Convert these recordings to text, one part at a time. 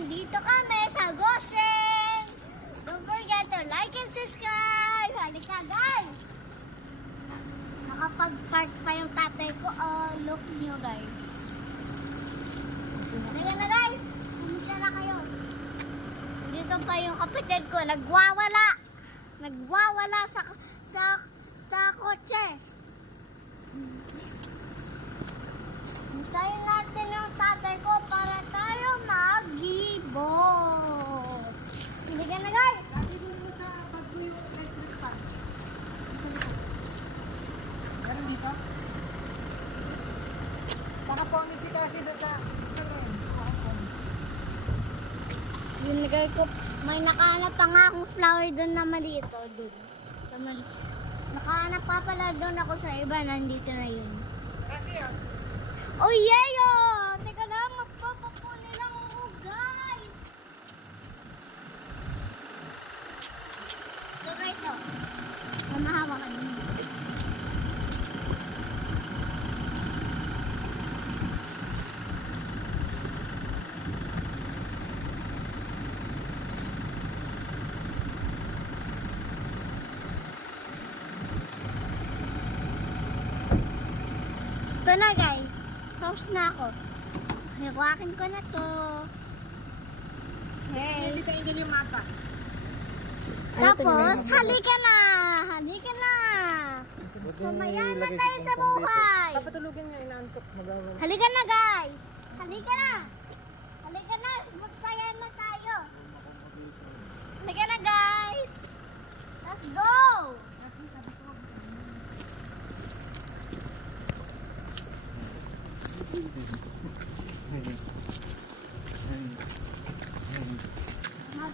nandito kami sa Goshen. Don't forget to like and subscribe. Halika guys. Nakapag-park pa yung tatay ko. Oh, look nyo guys. Halika na guys. Halika na kayo. Dito pa yung kapatid ko. Nagwawala. Nagwawala sa kotse. Hintayin natin yung tatay ko para tayo mag-ibon. Hindi ka na guys. Meron dito? Saka po ang isi kasi doon sa... Yung nagay ko, may nakahanap pa nga akong flower doon na maliit. O, doon. Nakahanap pa pala doon ako sa iba. Nandito na yun. Kasi ah. Oh, yeyo! Teka lang, magpapakunin lang ako, guys! So, guys, oh. Mamahawa ka din. Ito na, guys. Pause na ako. Hikuakin ko na to. Hey. Dito yung mapa. Tapos, halika na! Halika na! Sumaya na tayo sa buhay! Papatulugin niya, inaantok. Magawin. Halika na, guys! Halika na! Halika na! Magsaya na tayo! Halika na, guys! Let's go!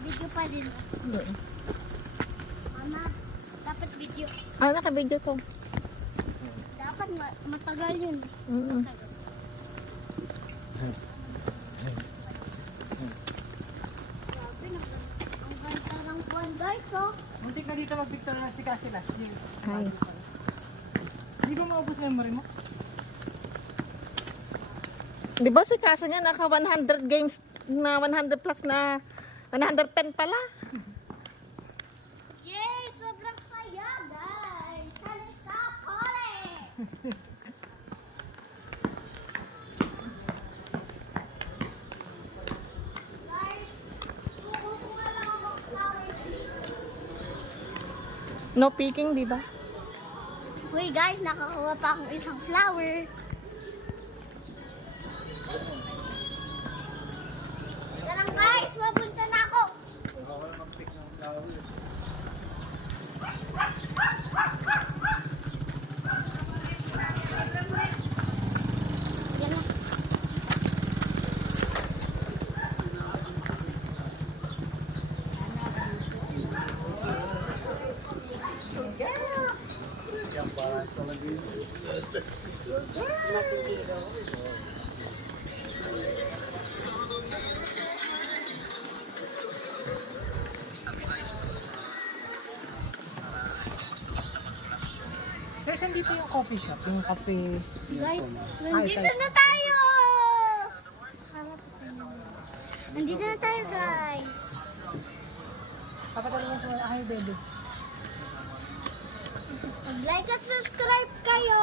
Video pa din. Mama, dapat video. Ah, naka-video to. Dapat matagal yun. Matagal. Grabe, ang ganda ng buwan guys, oh. Muntik na dito mag-picture na si Cassie last year. Hi. Hindi ba maubos memory mo? Di ba si Kaso niya naka 100 games na 100 plus na 110 pala? Yay! Sobrang saya, guys! Halika, pare! Guys, suko ko nga lang ako flowers dito. No peeking, di ba? Uy, guys, nakakuha pa akong isang flower. Teka lang, guys! Mapunta na ako! Yan na. Sir, saan dito yung coffee shop? Yung cafe... Guys, nandito na tayo! Nandito na tayo, guys. Papatulungan ko ay baby. Mag-like at subscribe kayo.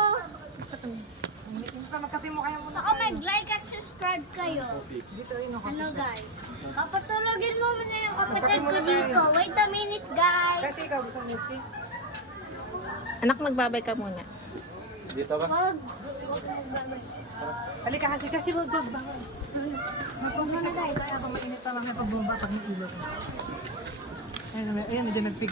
Magkape mo kaya muna. Saka mag-like at subscribe kayo. Dito yung coffee. Ano, guys? Papatulogin mo muna yung kapatid ko dito. Wait a minute, guys. Kasi ikaw gusto mo tea? Anak, magbabay ka muna. Wag. Halika kasi wag bangon. Mapunta na guys. Kaya ako mainit pa lang yung pagbumba pag may ilot. Ayun, medyo nag-picture.